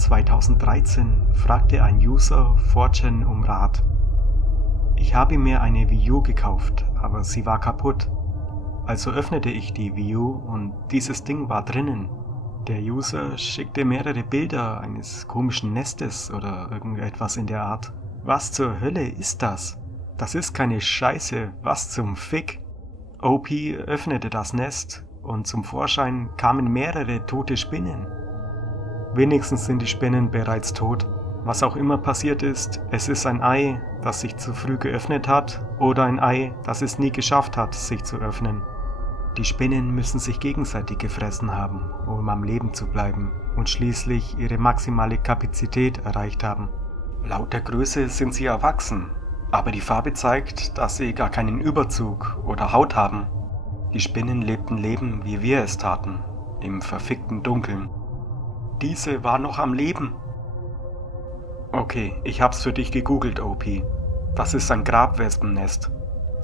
2013 fragte ein User 4chan um Rat. Ich habe mir eine Wii U gekauft, aber sie war kaputt. Also öffnete ich die Wii U und dieses Ding war drinnen. Der User schickte mehrere Bilder eines komischen Nestes oder irgendetwas in der Art. Was zur Hölle ist das? Das ist keine Scheiße, was zum Fick? OP öffnete das Nest und zum Vorschein kamen mehrere tote Spinnen. Wenigstens sind die Spinnen bereits tot. Was auch immer passiert ist, es ist ein Ei, das sich zu früh geöffnet hat oder ein Ei, das es nie geschafft hat, sich zu öffnen. Die Spinnen müssen sich gegenseitig gefressen haben, um am Leben zu bleiben und schließlich ihre maximale Kapazität erreicht haben. Laut der Größe sind sie erwachsen, aber die Farbe zeigt, dass sie gar keinen Überzug oder Haut haben. Die Spinnen lebten Leben, wie wir es taten, im verfickten Dunkeln. Diese war noch am Leben. Okay, ich hab's für dich gegoogelt, OP. Das ist ein Grabwespennest.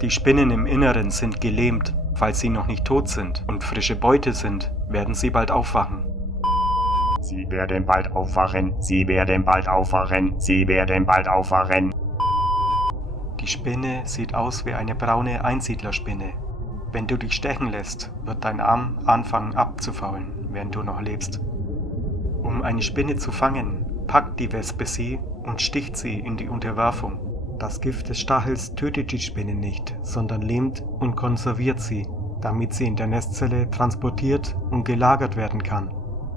Die Spinnen im Inneren sind gelähmt. Falls sie noch nicht tot sind und frische Beute sind, werden sie bald aufwachen. Sie werden bald aufwachen, sie werden bald aufwachen, sie werden bald aufwachen. Die Spinne sieht aus wie eine braune Einsiedlerspinne. Wenn du dich stechen lässt, wird dein Arm anfangen abzufaulen, während du noch lebst. Um eine Spinne zu fangen, packt die Wespe sie und sticht sie in die Unterwerfung. Das Gift des Stachels tötet die Spinne nicht, sondern lähmt und konserviert sie, damit sie in der Nestzelle transportiert und gelagert werden kann,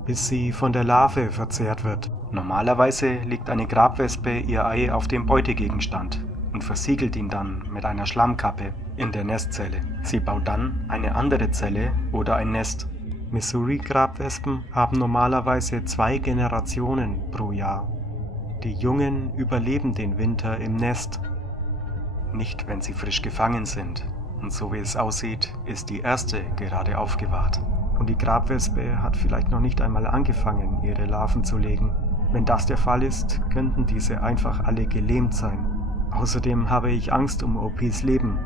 bis sie von der Larve verzehrt wird. Normalerweise legt eine Grabwespe ihr Ei auf den Beutegegenstand und versiegelt ihn dann mit einer Schlammkappe in der Nestzelle. Sie baut dann eine andere Zelle oder ein Nest. Missouri-Grabwespen haben normalerweise 2 Generationen pro Jahr. Die Jungen überleben den Winter im Nest. Nicht, wenn sie frisch gefangen sind. Und so wie es aussieht, ist die erste gerade aufgewacht. Und die Grabwespe hat vielleicht noch nicht einmal angefangen, ihre Larven zu legen. Wenn das der Fall ist, könnten diese einfach alle gelähmt sein. Außerdem habe ich Angst um OPs Leben,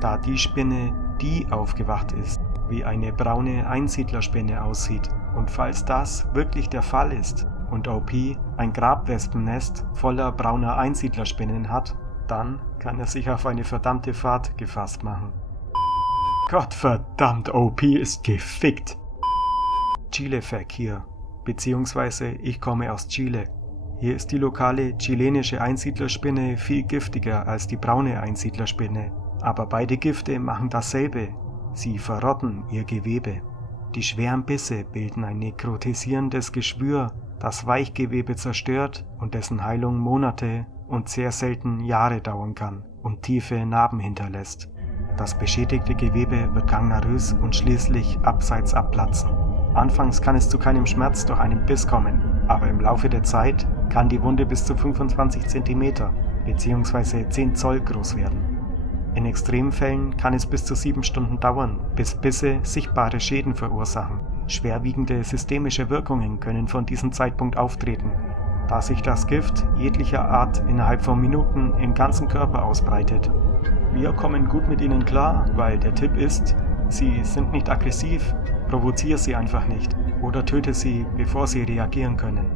da die Spinne, die aufgewacht ist, wie eine braune Einsiedlerspinne aussieht. Und falls das wirklich der Fall ist, und OP ein Grabwespennest voller brauner Einsiedlerspinnen hat, dann kann er sich auf eine verdammte Fahrt gefasst machen. Gottverdammt, OP ist gefickt. Chile-Fact hier, beziehungsweise ich komme aus Chile. Hier ist die lokale chilenische Einsiedlerspinne viel giftiger als die braune Einsiedlerspinne. Aber beide Gifte machen dasselbe, sie verrotten ihr Gewebe. Die schweren Bisse bilden ein nekrotisierendes Geschwür, das Weichgewebe zerstört und dessen Heilung Monate und sehr selten Jahre dauern kann und tiefe Narben hinterlässt. Das beschädigte Gewebe wird gangnerös und schließlich abseits abplatzen. Anfangs kann es zu keinem Schmerz durch einen Biss kommen, aber im Laufe der Zeit kann die Wunde bis zu 25 cm bzw. 10 Zoll groß werden. In Extremfällen kann es bis zu 7 Stunden dauern, bis Bisse sichtbare Schäden verursachen. Schwerwiegende systemische Wirkungen können von diesem Zeitpunkt auftreten, da sich das Gift jeglicher Art innerhalb von Minuten im ganzen Körper ausbreitet. Wir kommen gut mit ihnen klar, weil der Tipp ist, sie sind nicht aggressiv, provoziere sie einfach nicht oder töte sie, bevor sie reagieren können.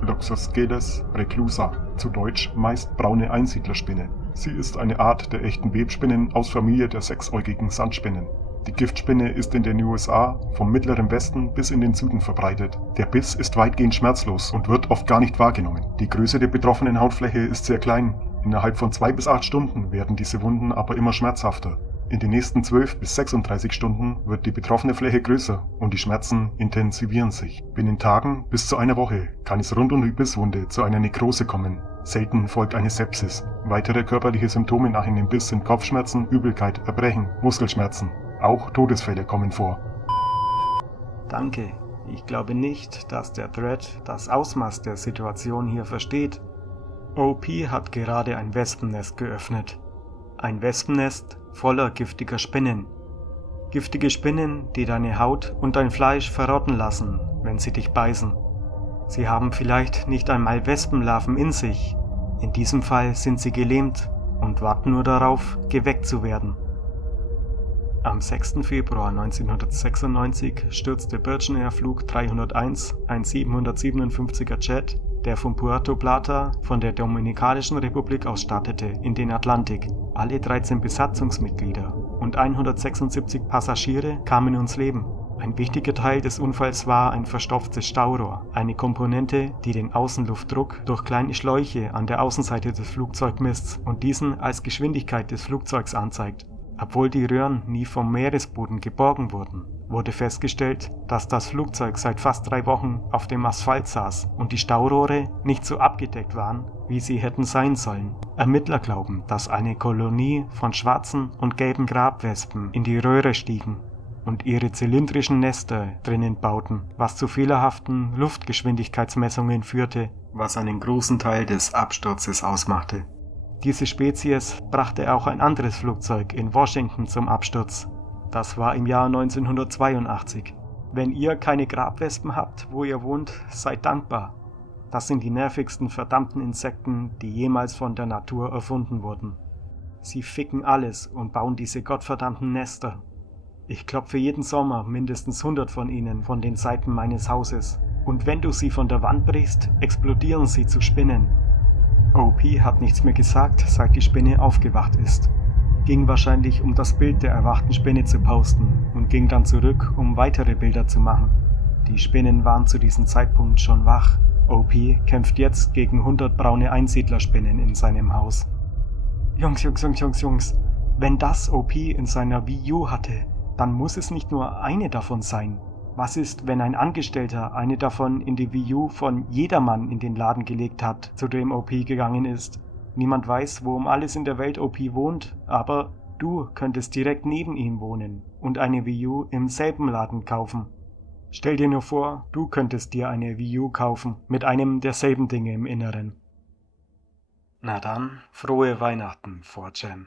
Loxosceles reclusa, zu Deutsch meist braune Einsiedlerspinne. Sie ist eine Art der echten Webspinnen aus Familie der sechsäugigen Sandspinnen. Die Giftspinne ist in den USA vom mittleren Westen bis in den Süden verbreitet. Der Biss ist weitgehend schmerzlos und wird oft gar nicht wahrgenommen. Die Größe der betroffenen Hautfläche ist sehr klein. Innerhalb von 2 bis 8 Stunden werden diese Wunden aber immer schmerzhafter. In den nächsten 12 bis 36 Stunden wird die betroffene Fläche größer und die Schmerzen intensivieren sich. Binnen Tagen bis zu einer Woche kann es rund um die Bisswunde zu einer Nekrose kommen. Selten folgt eine Sepsis. Weitere körperliche Symptome nach einem Biss sind Kopfschmerzen, Übelkeit, Erbrechen, Muskelschmerzen. Auch Todesfälle kommen vor. Danke. Ich glaube nicht, dass der Thread das Ausmaß der Situation hier versteht. OP hat gerade ein Wespennest geöffnet. Ein Wespennest voller giftiger Spinnen. Giftige Spinnen, die deine Haut und dein Fleisch verrotten lassen, wenn sie dich beißen. Sie haben vielleicht nicht einmal Wespenlarven in sich. In diesem Fall sind sie gelähmt und warten nur darauf, geweckt zu werden. Am 6. Februar 1996 stürzte Virgin Air Flug 301, ein 757er Jet, der von Puerto Plata von der Dominikanischen Republik aus startete, in den Atlantik. Alle 13 Besatzungsmitglieder und 176 Passagiere kamen ums Leben. Ein wichtiger Teil des Unfalls war ein verstopftes Staurohr, eine Komponente, die den Außenluftdruck durch kleine Schläuche an der Außenseite des Flugzeugs misst und diesen als Geschwindigkeit des Flugzeugs anzeigt. Obwohl die Röhren nie vom Meeresboden geborgen wurden, wurde festgestellt, dass das Flugzeug seit fast 3 Wochen auf dem Asphalt saß und die Staurohre nicht so abgedeckt waren, wie sie hätten sein sollen. Ermittler glauben, dass eine Kolonie von schwarzen und gelben Grabwespen in die Röhre stiegen und ihre zylindrischen Nester drinnen bauten, was zu fehlerhaften Luftgeschwindigkeitsmessungen führte, was einen großen Teil des Absturzes ausmachte. Diese Spezies brachte auch ein anderes Flugzeug in Washington zum Absturz. Das war im Jahr 1982. Wenn ihr keine Grabwespen habt, wo ihr wohnt, seid dankbar. Das sind die nervigsten verdammten Insekten, die jemals von der Natur erfunden wurden. Sie ficken alles und bauen diese gottverdammten Nester. Ich klopfe jeden Sommer mindestens 100 von ihnen von den Seiten meines Hauses. Und wenn du sie von der Wand brichst, explodieren sie zu Spinnen. OP hat nichts mehr gesagt, seit die Spinne aufgewacht ist. Ging wahrscheinlich, um das Bild der erwachten Spinne zu posten und ging dann zurück, um weitere Bilder zu machen. Die Spinnen waren zu diesem Zeitpunkt schon wach. OP kämpft jetzt gegen 100 braune Einsiedlerspinnen in seinem Haus. Jungs, wenn das OP in seiner Wii U hatte, dann muss es nicht nur eine davon sein. Was ist, wenn ein Angestellter eine davon in die Wii U von jedermann in den Laden gelegt hat, zu dem OP gegangen ist? Niemand weiß, wo um alles in der Welt OP wohnt, aber du könntest direkt neben ihm wohnen und eine Wii U im selben Laden kaufen. Stell dir nur vor, du könntest dir eine Wii U kaufen mit einem derselben Dinge im Inneren. Na dann, frohe Weihnachten, 4chan.